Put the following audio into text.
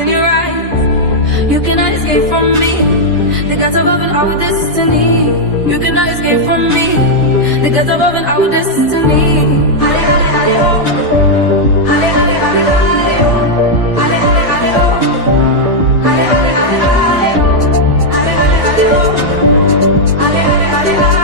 in your eyes. You cannot escape from me. The gods above and our destiny. You cannot escape from me. The gods above and our destiny. Halle, halle, halle, ho. Halle, halle, halle, halle, ho. Halle, halle, halle, ho. Halle, halle, halle, halle, ho. Halle, halle, halle, ho. Halle, halle, halle, halle.